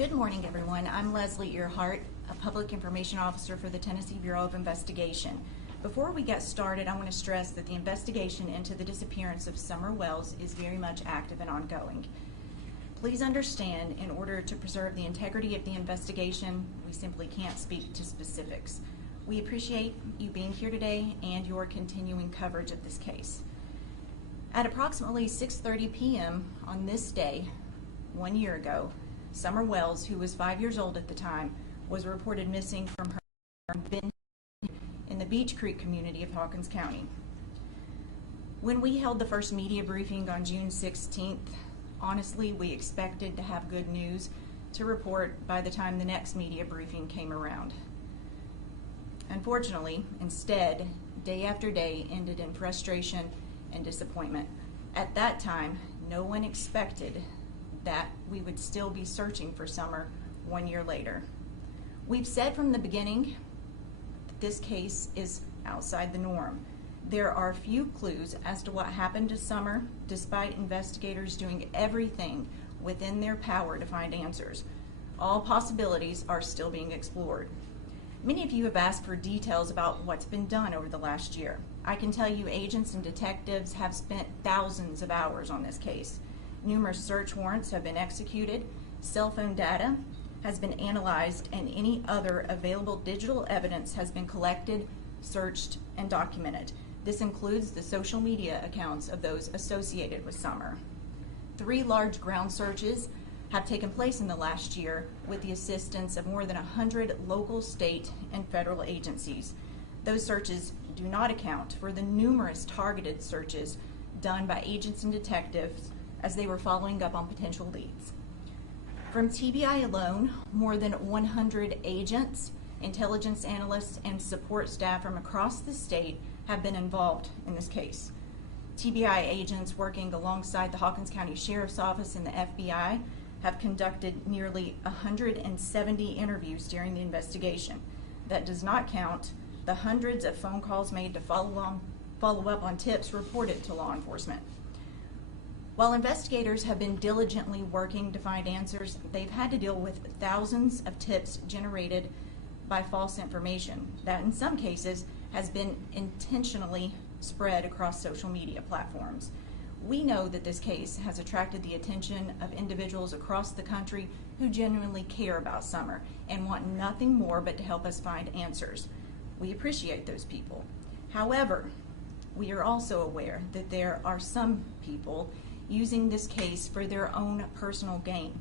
Good morning, everyone. I'm Leslie Earhart, a Public Information Officer for the Tennessee Bureau of Investigation. Before we get started, I want to stress that the investigation into the disappearance of Summer Wells is very much active and ongoing. Please understand, in order to preserve the integrity of the investigation, we simply can't speak to specifics. We appreciate you being here today and your continuing coverage of this case. At approximately 6:30 p.m. on this day, 1 year ago, Summer Wells, who was 5 years old at the time, was reported missing from her bin in the Beech Creek community of Hawkins County. When we held the first media briefing on June 16th, honestly, we expected to have good news to report by the time the next media briefing came around. Unfortunately, instead, day after day ended in frustration and disappointment. At that time, no one expected that we would still be searching for Summer 1 year later. We've said from the beginning that this case is outside the norm. There are few clues as to what happened to Summer, despite investigators doing everything within their power to find answers. All possibilities are still being explored. Many of you have asked for details about what's been done over the last year. I can tell you agents and detectives have spent thousands of hours on this case. Numerous search warrants have been executed, cell phone data has been analyzed, and any other available digital evidence has been collected, searched, and documented. This includes the social media accounts of those associated with Summer. 3 large ground searches have taken place in the last year with the assistance of more than 100 local, state, and federal agencies. Those searches do not account for the numerous targeted searches done by agents and detectives as they were following up on potential leads. From TBI alone, more than 100 agents, intelligence analysts, and support staff from across the state have been involved in this case. TBI agents working alongside the Hawkins County Sheriff's Office and the FBI have conducted nearly 170 interviews during the investigation. That does not count the hundreds of phone calls made to follow up on tips reported to law enforcement. While investigators have been diligently working to find answers, they've had to deal with thousands of tips generated by false information that in some cases has been intentionally spread across social media platforms. We know that this case has attracted the attention of individuals across the country who genuinely care about Summer and want nothing more but to help us find answers. We appreciate those people. However, we are also aware that there are some people using this case for their own personal gain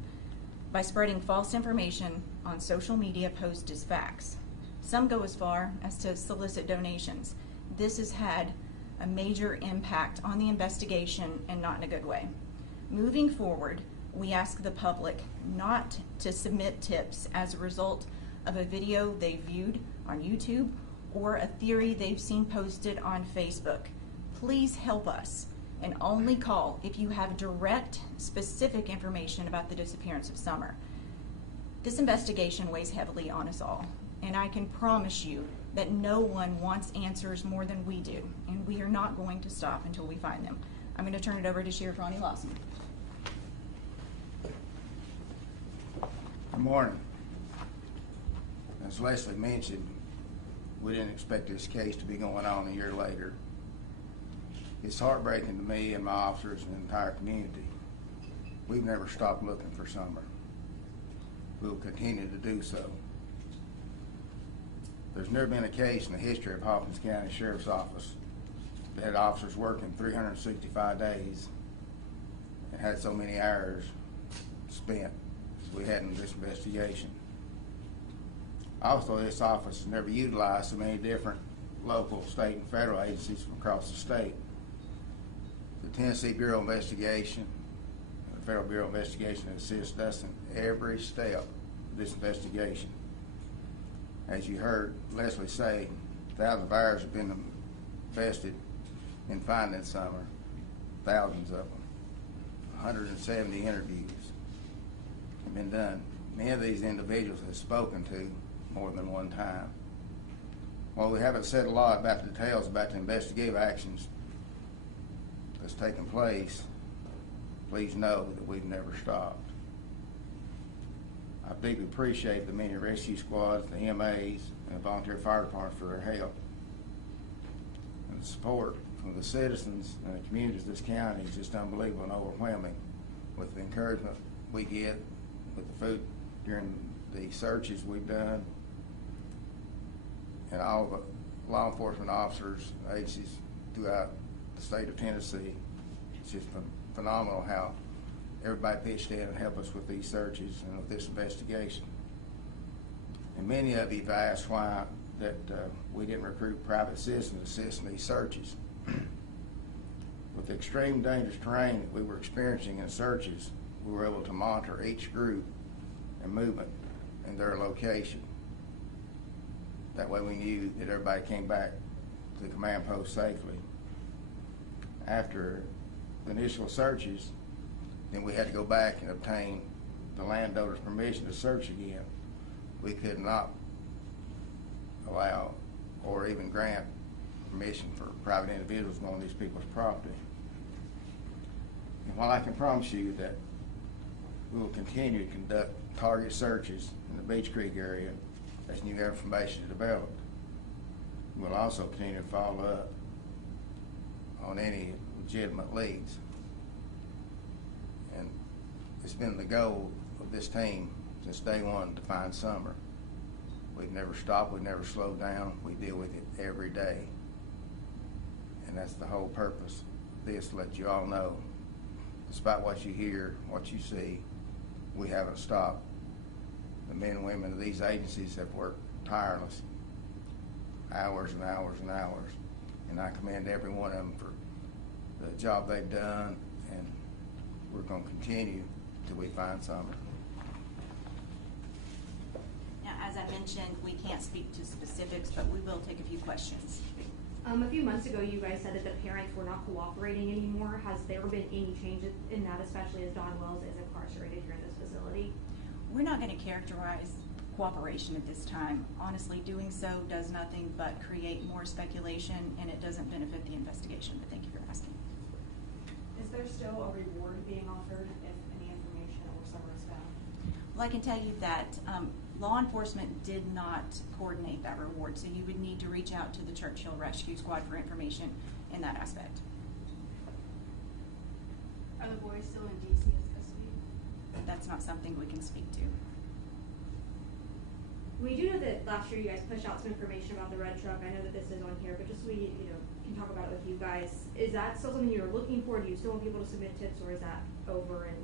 by spreading false information on social media posted as facts. Some go as far as to solicit donations. This has had a major impact on the investigation and not in a good way. Moving forward, we ask the public not to submit tips as a result of a video they viewed on YouTube or a theory they've seen posted on Facebook. Please help us and only call if you have direct, specific information about the disappearance of Summer. This investigation weighs heavily on us all, and I can promise you that no one wants answers more than we do, and we are not going to stop until we find them. I'm going to turn it over to Sheriff Ronnie Lawson. Good morning. As Leslie mentioned, we didn't expect this case to be going on a year later. It's heartbreaking to me and my officers and the entire community. We've never stopped looking for Summer. We will continue to do so. There's never been a case in the history of Hawkins County Sheriff's Office that had officers working 365 days and had so many hours spent as we had in this investigation. Also, this office has never utilized so many different local, state, and federal agencies from across the state. The Tennessee Bureau of Investigation and the Federal Bureau of Investigation assist us in every step of this investigation. As you heard Leslie say, thousands of hours have been invested in finding Summer, thousands of them. 170 interviews have been done. Many of these individuals have spoken to more than one time. While we haven't said a lot about the details about the investigative actions that's taken place, please know that we've never stopped. I deeply appreciate the many rescue squads, the EMAs, and the volunteer fire departments for their help. And the support from the citizens and the communities of this county is just unbelievable and overwhelming with the encouragement we get with the food during the searches we've done, and all the law enforcement officers and agencies throughout the state of Tennessee. It's just phenomenal how everybody pitched in and helped us with these searches and with this investigation. And many of you have asked why that we didn't recruit private citizens to assist in these searches. With the extreme dangerous terrain that we were experiencing in searches, we were able to monitor each group and movement in their location. That way we knew that everybody came back to the command post safely. After the initial searches, then we had to go back and obtain the landowner's permission to search again. We could not allow or even grant permission for private individuals on these people's property. And while I can promise you that we will continue to conduct target searches in the Beach Creek area as new information is developed, we'll also continue to follow up on any legitimate leads. And it's been the goal of this team since day one to find Summer. We've never stopped, we've never slowed down, we deal with it every day. And that's the whole purpose of this, to let you all know, despite what you hear, what you see, we haven't stopped. The men and women of these agencies have worked tireless, hours and hours and hours, and I commend every one of them for the job they've done, and we're going to continue till we find Summer. Now, as I mentioned, we can't speak to specifics, but we will take a few questions. A few months ago, you guys said that the parents were not cooperating anymore. Has there been any changes in that, especially as Don Wells is incarcerated here in this facility? We're not going to characterize cooperation at this time. Honestly, doing so does nothing but create more speculation, and it doesn't benefit the investigation, but thank you for asking. Is there still a reward being offered if any information or Summer is found? Well, I can tell you that law enforcement did not coordinate that reward, so you would need to reach out to the Churchill Rescue Squad for information in that aspect. Are the boys still in DC's custody? That's not something we can speak to. We do know that last year you guys pushed out some information about the red truck. I know that this is on here, but just so we can talk about it with you guys. Is that still something you're looking for? Do you still want people to submit tips, or is that over and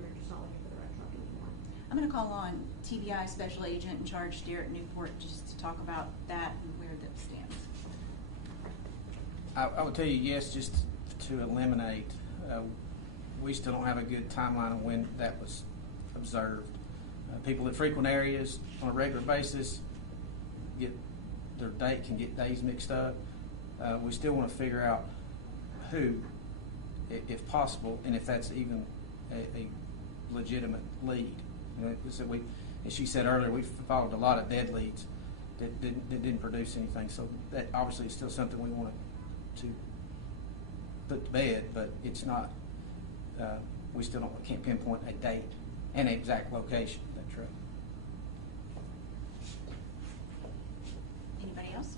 we're just not looking for the red truck anymore? I'm going to call on TBI Special Agent in charge, Derek Newport, just to talk about that and where that stands. I would tell you yes, just to eliminate. We still don't have a good timeline of when that was observed. People that frequent areas on a regular basis can get days mixed up. We still want to figure out who, if possible, and if that's even a legitimate lead. So as she said earlier, we followed a lot of dead leads that didn't produce anything. So that obviously is still something we want to put to bed, but it's not. We still can't pinpoint a date and an exact location of that truck. Anybody else?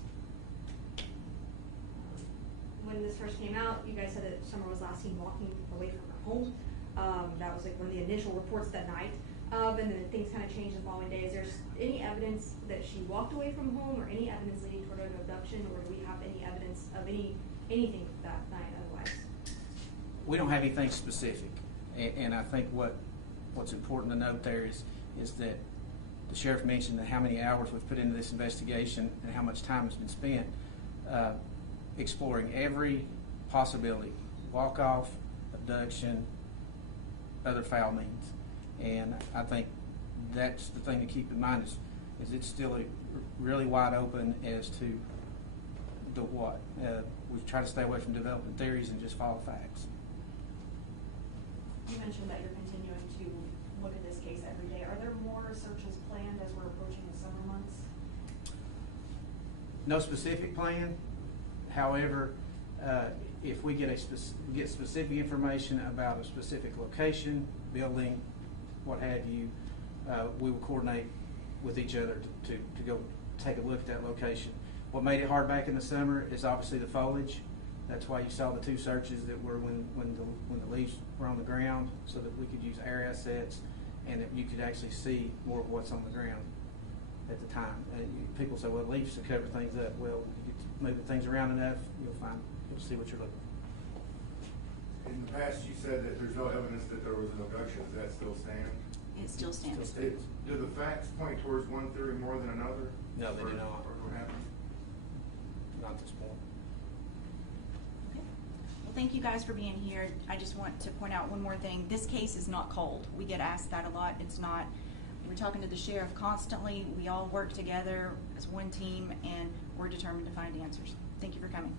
When this first came out, you guys said that Summer was last seen walking away from her home. That was like one of the initial reports that night. And then things kind of changed the following day. Is there any evidence that she walked away from home, or any evidence leading toward an abduction, or do we have any evidence of anything that night otherwise? We don't have anything specific, and I think what's important to note there is that the sheriff mentioned that how many hours we've put into this investigation and how much time has been spent exploring every possibility: walk-off, abduction, other foul means. And I think that's the thing to keep in mind is it's still really wide open as to the what. We've tried to stay away from developing theories and just follow facts. You mentioned that you're continuing to look at this case every day. Are there more searches planned as we're approaching the summer months? No specific plan. However, if we get specific information about a specific location, building, what have you, we will coordinate with each other to go take a look at that location. What made it hard back in the summer is obviously the foliage. That's why you saw the 2 searches that were when the leaves were on the ground, so that we could use air assets and that you could actually see more of what's on the ground at the time. People say, well, leaves to cover things up. Well, you get moving things around enough, you'll see what you're looking for. In the past, you said that there's no evidence that there was an abduction. Does that still stand? It still stands. Do the facts point towards one theory more than another? No, they do not. Or what happened? Not at this point. Okay. Well, thank you guys for being here. I just want to point out one more thing. This case is not cold. We get asked that a lot. It's not. We're talking to the sheriff constantly. We all work together as one team, and we're determined to find answers. Thank you for coming.